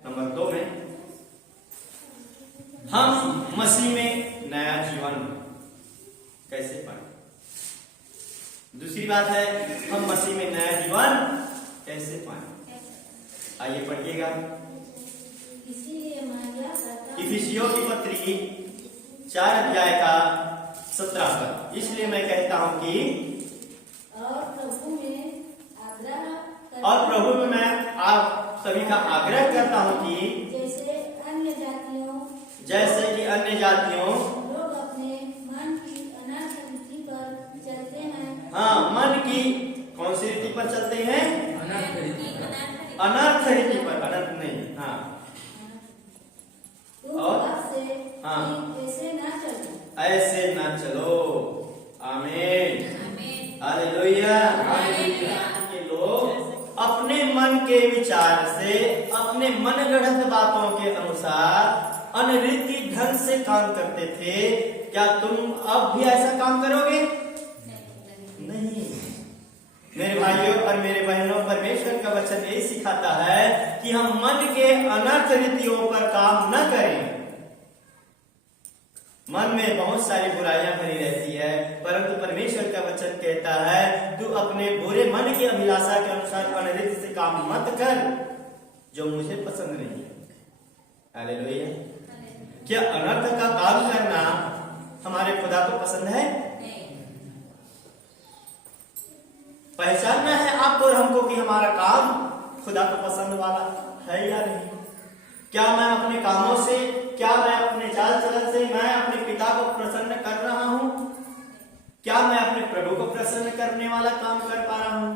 Number 2 में हम मसीह में नया जीवन कैसे पाए। दूसरी बात है हम मसीह में नया जीवन कैसे पाए। आइए पढ़िएगा इफिसियों की पत्री 4 अध्याय का 17 पद। इसलिए मैं कहता हूं कि और प्रभु में मैं आप सभी का आग्रह करता हूं कि जैसे कि अन्य जातियों लोग अपने मन की अनर्थ रीति पर चलते हैं। हाँ, मन की कौन सी रीति पर चलते हैं? अनर्थ रीति पर, अनर्थ नहीं। हाँ, और हाँ, ऐसे ना चलो। आमीन, हालेलुया। के लोग अपने मन के विचार से, अपने मनगढ़ंत बातों के अनुसार अनरीति ढंग से काम करते थे। क्या तुम अब भी ऐसा काम करोगे? नहीं। मेरे भाइयों और मेरे बहनों, परमेश्वर का वचन यही सिखाता है कि हम मन के अनर्थ रीतियों पर काम न करें। मन में बहुत सारी बुराइयां भरी रहती है, परंतु परमेश्वर का वचन कहता है तू अपने बुरे मन की अभिलाषा के अनुसार अनरीति से काम मत कर, जो मुझे पसंद नहीं है। हालेलुया। क्या अनर्थ का काम करना हमारे खुदा को पसंद है? पहचानना है आपको और हमको कि हमारा काम खुदा को पसंद वाला है या नहीं। क्या मैं अपने कामों से, क्या मैं अपने चाल चलन से मैं अपने पिता को प्रसन्न कर रहा हूं? क्या मैं अपने प्रभु को प्रसन्न करने वाला काम कर पा रहा हूं?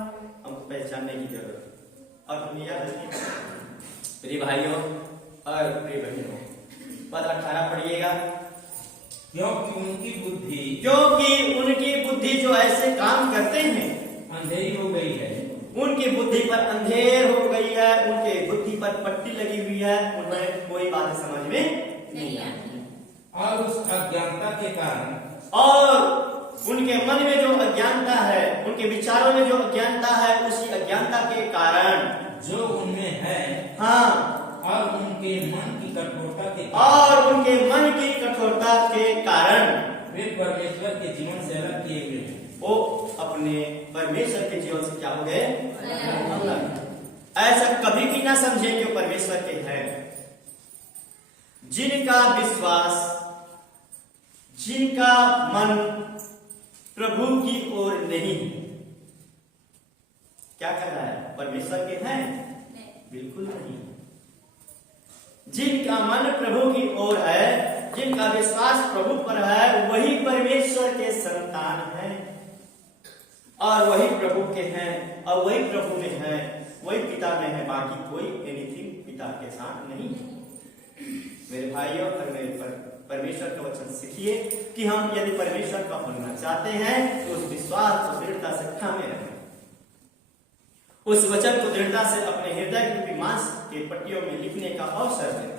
हमको पहचानने की जरूरत। और हम यह प्रिय भाइयों और प्रिय बहनों, पद 18 पढ़िएगा। क्योंकि उनकी बुद्धि जो ऐसे काम करते हैं अंधेरी हो गई है, उनकी बुद्धि पर अंधेर हो गई है, उनके बुद्धि पर पट्टी लगी हुई है, उन्हें कोई बात समझ में नहीं आती। और उस अज्ञानता के कारण, और उनके मन में जो अज्ञानता है, उनके विचारों में जो अज्ञानता है, उसी अज्ञानता के कारण जो उनमें है, हाँ, और उनके मन की कठोरता के कारण वे परमेश्वर के जीवन से अलग किए हुए हैं। वो अपने परमेश्वर के जीवन से क्या हो गए? ऐसा कभी भी ना समझे कि परमेश्वर के हैं। जिनका विश्वास, जिनका मन प्रभु की ओर नहीं, क्या कर रहा है? परमेश्वर के हैं? बिल्कुल नहीं। जिनका मन प्रभु की ओर है, जिनका विश्वास प्रभु पर है, वही परमेश्वर के संतान हैं और वही प्रभु के हैं और वही प्रभु में है, वही पिता में है। बाकी कोई एनीथिंग पिता के साथ नहीं। मेरे भाइयों और मेरे परमेश्वर का वचन सीखिए कि हम यदि परमेश्वर का बनना चाहते हैं तो उस विश्वास को दृढ़ता से थामे रखें, उस वचन को दृढ़ता से अपने हृदय रूपी मांस के पट्टियों में लिखने का अवसर दें।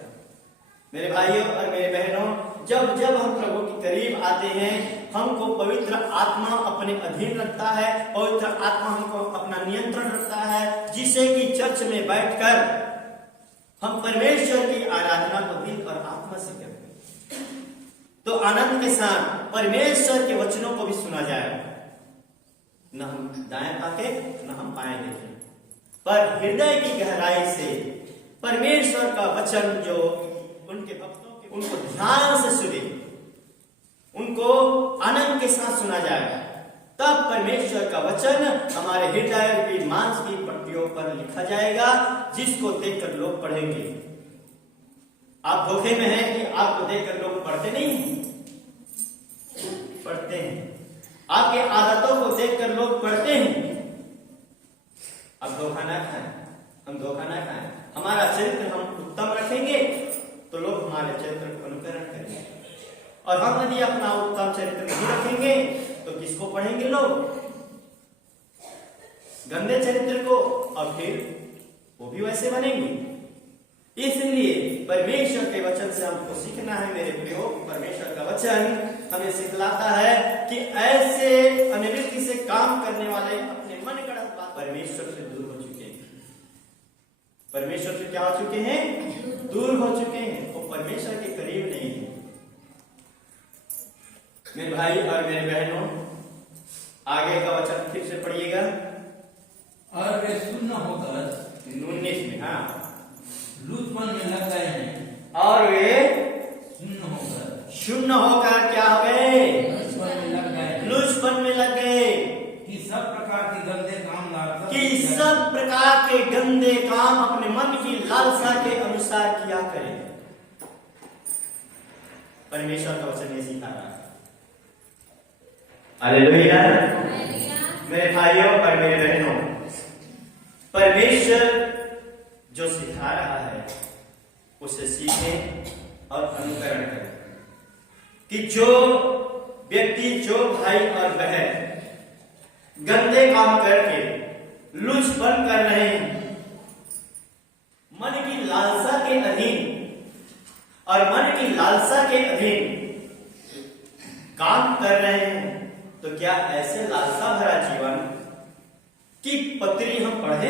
मेरे भाइयों और मेरे बहनों, जब जब हम प्रभु के करीब आते हैं, हमको पवित्र आत्मा अपने अधीन रखता है, पवित्र आत्मा हमको अपना नियंत्रण रखता है, जिसे कि चर्च में बैठकर हम परमेश्वर की आराधना को दिल और आत्मा से करते हैं। तो आनंद के साथ परमेश्वर के वचनों को भी सुना जाएगा। न हम दाएं ताके, न हम बाएं देखें, पर हृदय की गहराई से परमेश्वर का वचन जो उनके भक्तों के, उनको ध्यान से सुने, उनको आनंद के साथ सुना जाएगा। तब परमेश्वर का वचन हमारे हृदय की मांस की पट्टियों पर लिखा जाएगा, जिसको देखकर लोग पढ़ेंगे। आप धोखे में हैं कि आपको देखकर लोग पढ़ते नहीं, पढ़ते हैं। आपके आदतों को देखकर लोग पढ़ते हैं। अब धोखा ना खाएं, हम धोखा ना खाएं। हमारा चरित्र हम उत्तम रखेंगे तो लोग हमारे चरित्र को अनुकरण करेंगे, और हम यदि अपना उत्तम चरित्र नहीं रखेंगे तो किसको पढ़ेंगे लोग? गंदे चरित्र को, और फिर वो भी वैसे बनेंगे। इसलिए परमेश्वर के वचन से हमको सीखना है मेरे प्रियो। परमेश्वर का वचन हमें सिखलाता है कि ऐसे अनिर्वृत्ति से काम करने वाले अपने मन गढ़ंत बात परमेश्वर से दूर हो चुके हैं। परमेश्वर से क्या हो चुके हैं? दूर हो चुके हैं, वो परमेश्वर के करीब नहीं है। मेरे भाई और मेरे बहनों, आगे का वचन फिर से पढ़िएगा। और वे शून्य होकर 19 में, हाँ, लूचपन में लग गए हैं। और वे शून्य शून्य होकर होकर क्या हो गए? लूचपन में लग गए हैं। लूचपन में लग गए कि सब प्रकार के गंदे काम लालसा कि सब प्रकार के गंदे काम अपने मन की लालसा के अनुसार किया करें। परमेश्वर का वचन ये सिखा रहा है। हालेलुया। मेरे भाइयों और मेरे बहनों, परमेश्वर जो सिखा रहा है उसे सीखें और अनुकरण करें। कि जो व्यक्ति, जो भाई और बहन गंदे काम करके लुचपन कर रहे हैं, मन की लालसा के अधीन और मन की लालसा के अधीन काम कर रहे हैं, तो क्या ऐसे लालसा भरा जीवन की पत्री हम पढ़े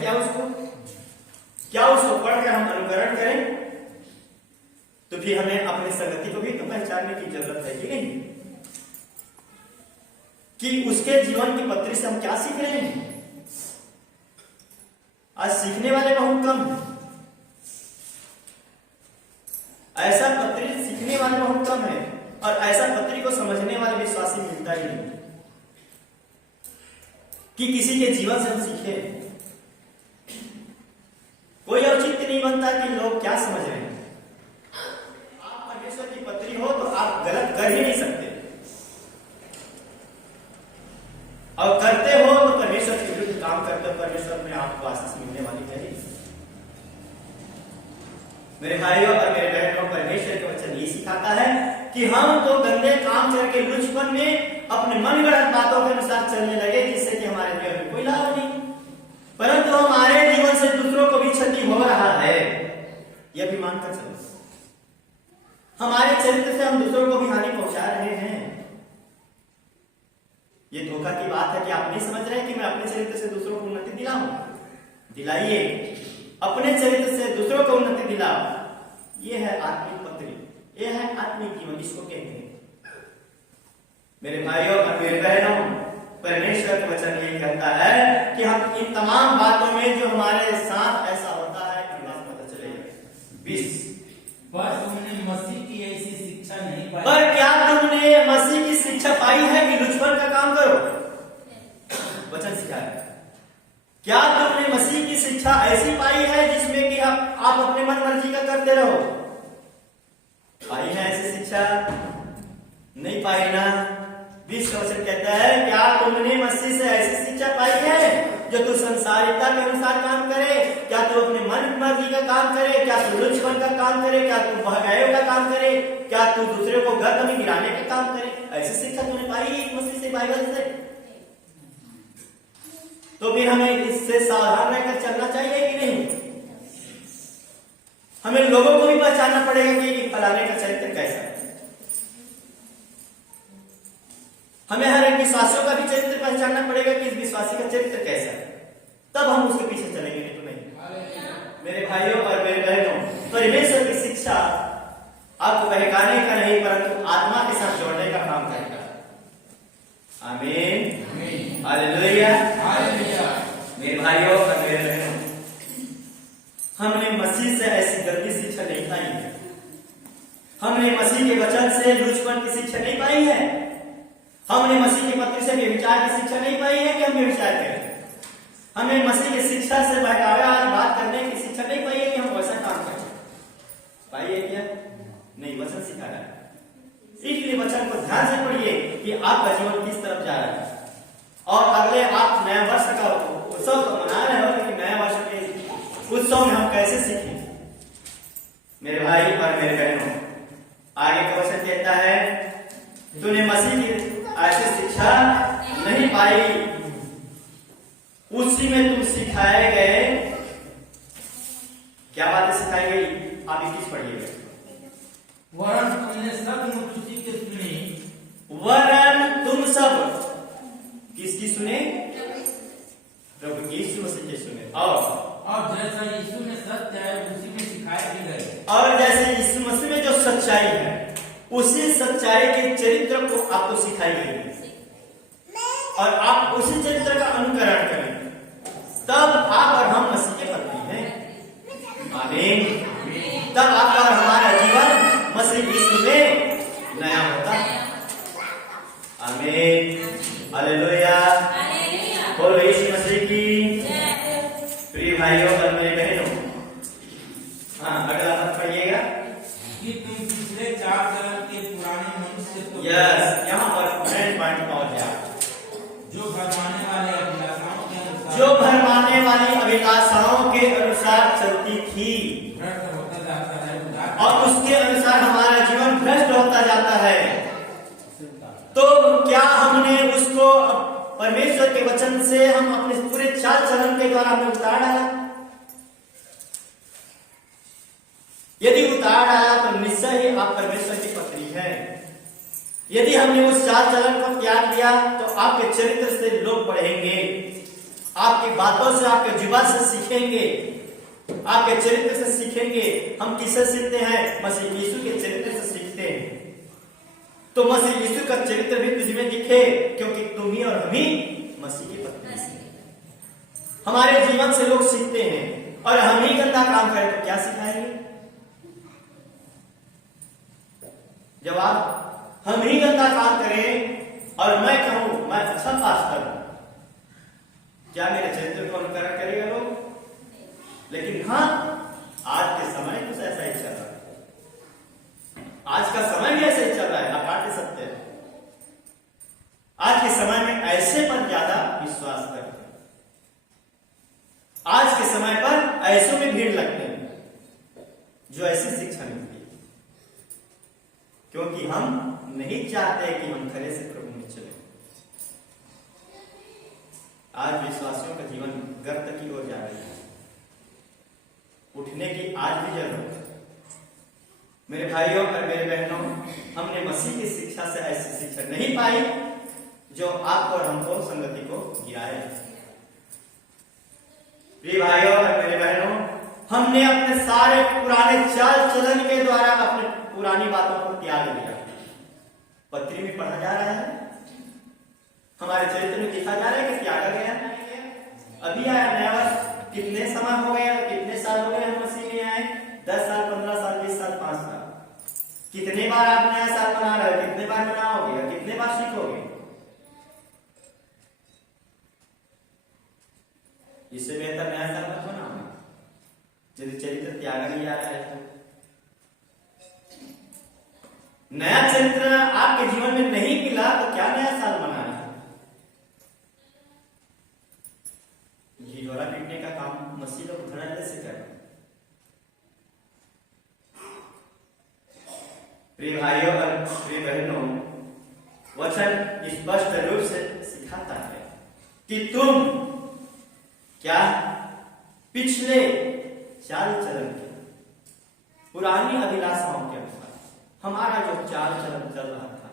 क्या उसको पढ़कर हम अनुकरण करें? तो फिर हमें अपनी संगति को भी तो पहचानने की जरूरत है कि नहीं, कि उसके जीवन की पत्री से हम क्या सीख रहे हैं। आज सीखने वाले बहुत कम हैं, ऐसा पत्री सीखने वाले बहुत कम है, और ऐसा पत्री को समझने वाले विश्वासी मिलता ही नहीं कि किसी के जीवन से हम सीखे। कोई औचित्य नहीं बनता कि लोग क्या समझ रहे हैं। आप परमेश्वर की पत्री हो तो आप गलत कर ही नहीं सकते, और करते हो तो परमेश्वर के विरुद्ध काम करते हो। परमेश्वर में आपको आशीष मिलने वाली है। मेरे भाइयों और मेरे बहनों, परमेश्वर के वचन ये सिखाता है कि हम तो गंदे काम करके लुचपन में अपने मन गढ़ंत बातों के अनुसार चलने लगे, जिससे कि हमारे जीवन में कोई लाभ नहीं, परंतु हमारे जीवन से दूसरों को भी क्षति हो रहा है, यह भी मानकर चलो। हमारे चरित्र से हम दूसरों को भी हानि पहुंचा रहे हैं। ये धोखा की बात है कि आप नहीं समझ रहे कि मैं अपने चरित्र से दूसरों को उन्नति दिलाऊं। दिलाइए, अपने चरित्र से दूसरों को उन्नति दिलाओ। ये है आत्मिक पत्री, ये है आत्मिक जीवन, इसको कहते हैं। मेरे भाइयों और मेरे बहनों, परमेश्वर का वचन यही कहता है कि हम इन तमाम बातों में जो हमारे साथ ऐसा होता है, पता चलेगा। 20 पर तुमने मसीह की ऐसी शिक्षा नहीं पाई। पर क्या तुमने मसीह की शिक्षा पाई है कि लुचपन का काम करो? वचन सिखाया। क्या तुमने मसीह की शिक्षा ऐसी पाई है जिसमें कि आप अपने मन मर्जी का करते रहो? पाई है ऐसी शिक्षा? नहीं पाई ना। 20 का वचन कहता है, क्या तुमने मसीह से ऐसी शिक्षा पाई है जो तू संसारिकता के अनुसार काम करे? क्या तू अपने मन मर्जी का काम करे? क्या तू लुचपन का काम करे? क्या तू बहकावे का काम करे? क्या तू दूसरे को गर्द में गिराने का काम करे? ऐसी शिक्षा तूने पाई मसीह से, बाइबल से? तो फिर हमें इससे सावधान रहकर चलना चाहिए कि नहीं? हमें लोगों को भी पहचानना पड़ेगा कि फलाने का चरित्र कैसा है। हमें हर एक विश्वासियों का भी चरित्र पहचानना पड़ेगा कि इस विश्वासी का चरित्र कैसा है, तब हम उसके पीछे चलेंगे, नहीं तो नहीं। मेरे भाइयों और मेरे बहनों, परमेश्वर की शिक्षा आपको बहकाने का नहीं परंतु आत्मा के साथ जोड़ने का काम करेगा। आमीन, हालेलुया। मेरे भाइयों और मेरे बहनों, हमने मसीह से ऐसी गंदी शिक्षा नहीं पाई है। हमने मसीह के वचन से लुचपन की शिक्षा नहीं पाई है। हमने मसीह की पत्री से व्यभिचार की शिक्षा नहीं पाई है कि हम व्यभिचार करें। हमें मसीह की शिक्षा से बहकावे वाली बात करने की शिक्षा नहीं पाई है कि हम वैसा काम करें। पाई है क्या? नहीं, वचन सिखा रहा है। इसलिए वचन को ध्यान से पढ़िए कि आपका जीवन किस तरफ जा रहा है। और अगले आप नया वर्ष का उत्सव तो मना रहे हो, लेकिन नया वर्ष के उत्सव में हम कैसे सीखें? मेरे भाई और मेरे बहनों, आगे का वचन कहता है, तूने मसीह की ऐसी शिक्षा नहीं पाई, उसी में तुम सिखाए गए। क्या बातें सिखाई गई? आप 21 पढ़िएगा। वरन तुमने सब मुझी के सुनी। वरन तुम सब किसकी सुने? प्रभु यीशु मसीह मसीह यीशु में। और जैसा यीशु में सत्य है उसी में सिखाए भी गए। और जैसे यीशु मसीह में जो सच्चाई है उसी सच्चाई के चरित्र को आपको सिखाई गई है और आप उसी चरित्र का अनुकरण करें, तब आप और हम मसीह के पत्नी हैं। आमीन। तब आपका और हमारा जीवन मसीह यीशु में नया होता है। आमीन। हालेलुया। बोलो यीशु मसीह की। प्रिय भाइयों और मेरे बहनों, हाँ अगला मत पढ़िएगा कि तुम पिछले 4 चरण के पुराने मनुष्य को यस, यहाँ पर मेन पॉइंट पहुंच गया। जो भरमाने वाले अभिलाषाओं के अनुसार जो भरमाने वाली अभिलाषाओं के अनुसार चलती थी भ्रष्ट होता जाता है और उसके अनुसार हमारा जीवन भ्रष्ट होता जाता है, तो क्या हमने उसको परमेश्वर के वचन से हम अपने पूरे चाल चलन के द्वारा हमने उतार डाला? यदि उतार डाला तो निश्चय ही आप परमेश्वर की पत्नी हैं। यदि हमने उस चाल चलन को त्याग दिया तो आपके चरित्र से लोग पढ़ेंगे, आपकी बातों से, आपके जुबान से सीखेंगे, आपके चरित्र से सीखेंगे। हम किससे सीखते हैं? मसीह यीशु के चरित्र से सीखते हैं। तो मसीह यीशु का चरित्र भी तुझ में दिखे, क्योंकि तुम ही और हम ही मसीह की पत्नी हैं। हमारे जीवन से लोग सीखते हैं और हम ही गंदा काम करें तो क्या सिखाएंगे? जवाब, हम ही गंदा काम करें और मैं कहूं मैं अच्छा पास्टर हूं, क्या मेरे चरित्र को अनुकरण करेगा लोग? लेकिन हाँ, आज के समय कुछ ऐसा ही चल रहा है। आज का समय भी ऐसे ही चल रहा है, आप काट सकते हैं। आज के समय में ऐसे पर ज्यादा विश्वास करते हैं। आज के समय पर ऐसों में भीड़ लगते हैं जो ऐसी शिक्षा मिलती है, क्योंकि हम नहीं चाहते कि हम खरे से प्रभु में चले। आज विश्वासियों का जीवन गर्त की ओर जा रही है। उठने की आज भी जरूरत है। मेरे भाइयों और मेरे बहनों, हमने मसीह की शिक्षा से ऐसी शिक्षा नहीं पाई जो आपको और हमको संगति को गिराए। प्रिय भाइयों और मेरे बहनों, हमने अपने सारे पुराने चाल चलन के द्वारा अपने पुरानी बातों को त्याग दिया। पत्री में पढ़ा जा रहा है, हमारे चरित्र में लिखा जा रहा है कि त्यागा गया। अभी आया नया वर्ष, कितने समय हो गया, कितने साल हो गए हम मसीह में आए? 10 साल, 15 साल, 20 साल, 5 साल। कितने बार आप नया साल मना रहे हो? कितने बार मनाओगे? कितने बार सीखोगे? इससे बेहतर नया साल मत मनाओ यदि चरित्र त्यागा नहीं जा रहा है तो। नया चरित्र आपके जीवन में नहीं मिला तो क्या नया साल मनाना है? घिघोरा पीटने का काम मसीह लोग धड़ल्ले से कर। प्रिय भाइयों और प्रिय बहनों, वचन स्पष्ट रूप से सिखाता है कि तुम क्या पिछले चाल चलन के पुरानी अभिलाषाओं के अनुसार हमारा जो चाल चलन चल रहा था,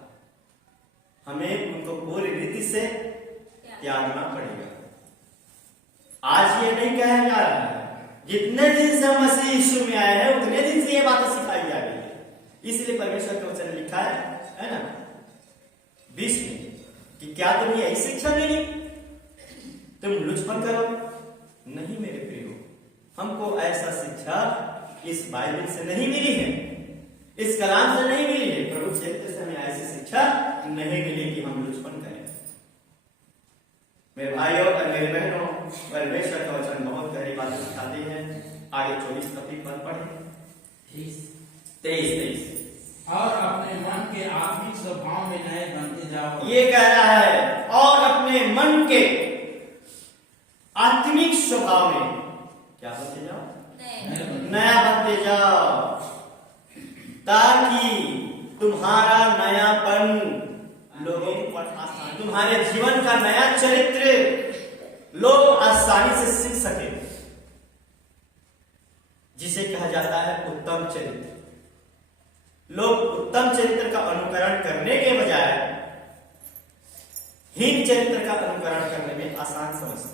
हमें उनको पूरी रीति से त्यागना पड़ेगा। आज ये नहीं कहा जा रहा है, जितने दिन से मसीह यीशु में आए हैं उतने दिन से ये बातें सिखाई जा रही है। इसलिए परमेश्वर के वचन लिखा है ना 20 में कि क्या तुम यही शिक्षा मिली? तुम लुचपन करो? नहीं मेरे प्रियो, हमको ऐसा शिक्षा इस बाइबल से नहीं मिली है, इस कलाम से नहीं मिली है। प्रभु चरित्र से हमें ऐसी शिक्षा नहीं मिली कि हम लुचपन करें। मेरे भाइयों और मेरे बहनों, परमेश्वर का वचन बहुत गहरी बातें सिखाते हैं। आगे 24 पद पढ़े, 23। और अपने मन के आत्मिक स्वभाव में नए बनते जाओ। ये कह रहा है, और अपने मन के आत्मिक स्वभाव में क्या बनते जाओ? नया बनते जाओ, ताकि तुम्हारा नयापन लोगों को आसान, तुम्हारे जीवन का नया चरित्र लोग आसानी से सीख सके, जिसे कहा जाता है उत्तम चरित्र। लोग उत्तम चरित्र का अनुकरण करने के बजाय हीन चरित्र का अनुकरण करने में आसान समझते हैं।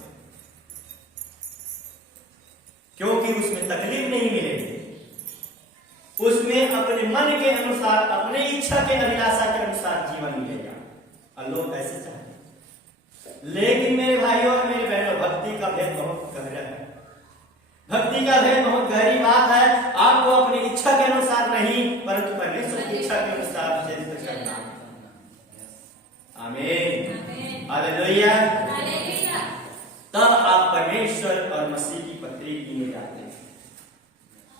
क्योंकि उसमें तकलीफ नहीं मिलेगी, उसमें अपने मन के अनुसार, अपने इच्छा के अभिलाषा के अनुसार जीवन मिलेगा और लोग ऐसे चाहते हैं। लेकिन मेरे भाइयों और मेरे बहनों, भक्ति का भेद बहुत गहरा है। भक्ति का भेद बहुत गहरी बात है। आपको अपनी इच्छा के अनुसार नहीं, परंतु परमेश्वर की इच्छा के अनुसार चरित्र करना। आमीन, हालेलुया। तब आप परमेश्वर और मसीह की पत्री गिने जाते हैं।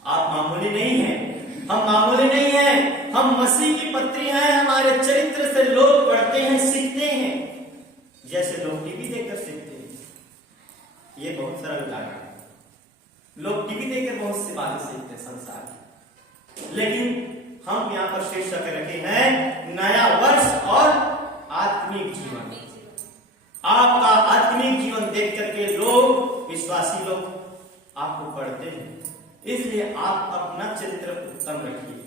आप मामूली नहीं हैं, हम मामूली नहीं हैं, हम मसीह की पत्री हैं। हमारे चरित्र से लोग पढ़ते हैं, सीखते हैं, जैसे लोग टीवी देखकर सीखते हैं। ये बहुत सरल उदाहरण है। लोग टीवी देखकर बहुत सी बातें सीखते हैं संसार की, लेकिन हम यहाँ पर शीर्षक रखे हैं नया वर्ष और आत्मिक जीवन। आपका आत्मिक जीवन देख करके लोग, विश्वासी लोग आपको पढ़ते हैं। इसलिए आप अपना चरित्र उत्तम रखिए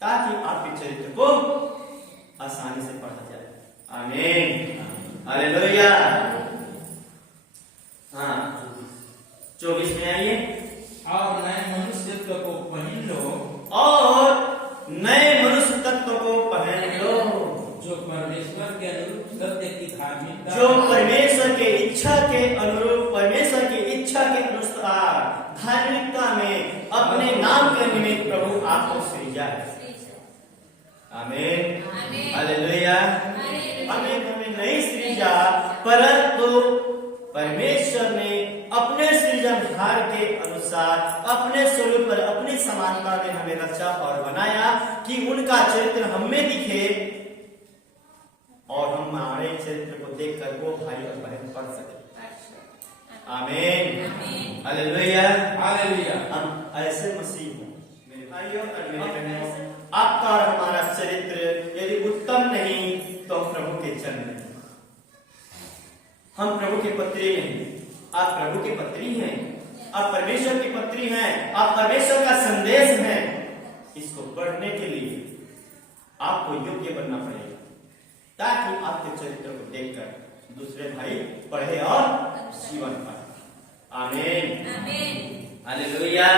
ताकि आपके चरित्र को आसानी से पढ़ा जाए। आमीन, हालेलुया। हाँ, 24 में आइए। और नए मनुष्य तत्व को पहन लो, और नए मनुष्य तत्व को पहन लो, जो परमेश्वर के अनुरूप सत्य की धार्मिकता, जो परमेश्वर के इच्छा के अनुरूप, परमेश्वर की इच्छा के अनुसार धार्मिकता में अपने नाम के निमित्त प्रभु आपको सृजा है। आमीन, हालेलुया। हमें नहीं सृजा, परंतु परमेश्वर ने अपने सृजनहार के अनुसार, अपने स्वरूप पर, अपनी समानता में हमें रचा और बनाया कि उनका चरित्र हमें दिखे और हम हमारे चरित्र को देखकर वो भाई और बहन पढ़ सके। आमीन, हालेलुया, हालेलुया। हम ऐसे मसीह हो मेरे भाइयों और मेरे बहनों। आपका और हमारा चरित्र यदि उत्तम नहीं तो हम प्रभु के जन नहीं, हम प्रभु की पत्री नहीं। आप प्रभु की पत्री हैं, आप परमेश्वर की पत्री हैं, आप परमेश्वर का संदेश हैं। इसको पढ़ने के लिए आपको योग्य बनना पड़ेगा ताकि आपके चरित्र को देखकर दूसरे भाई पढ़े और जीवन पाए। आमीन, हालेलुया।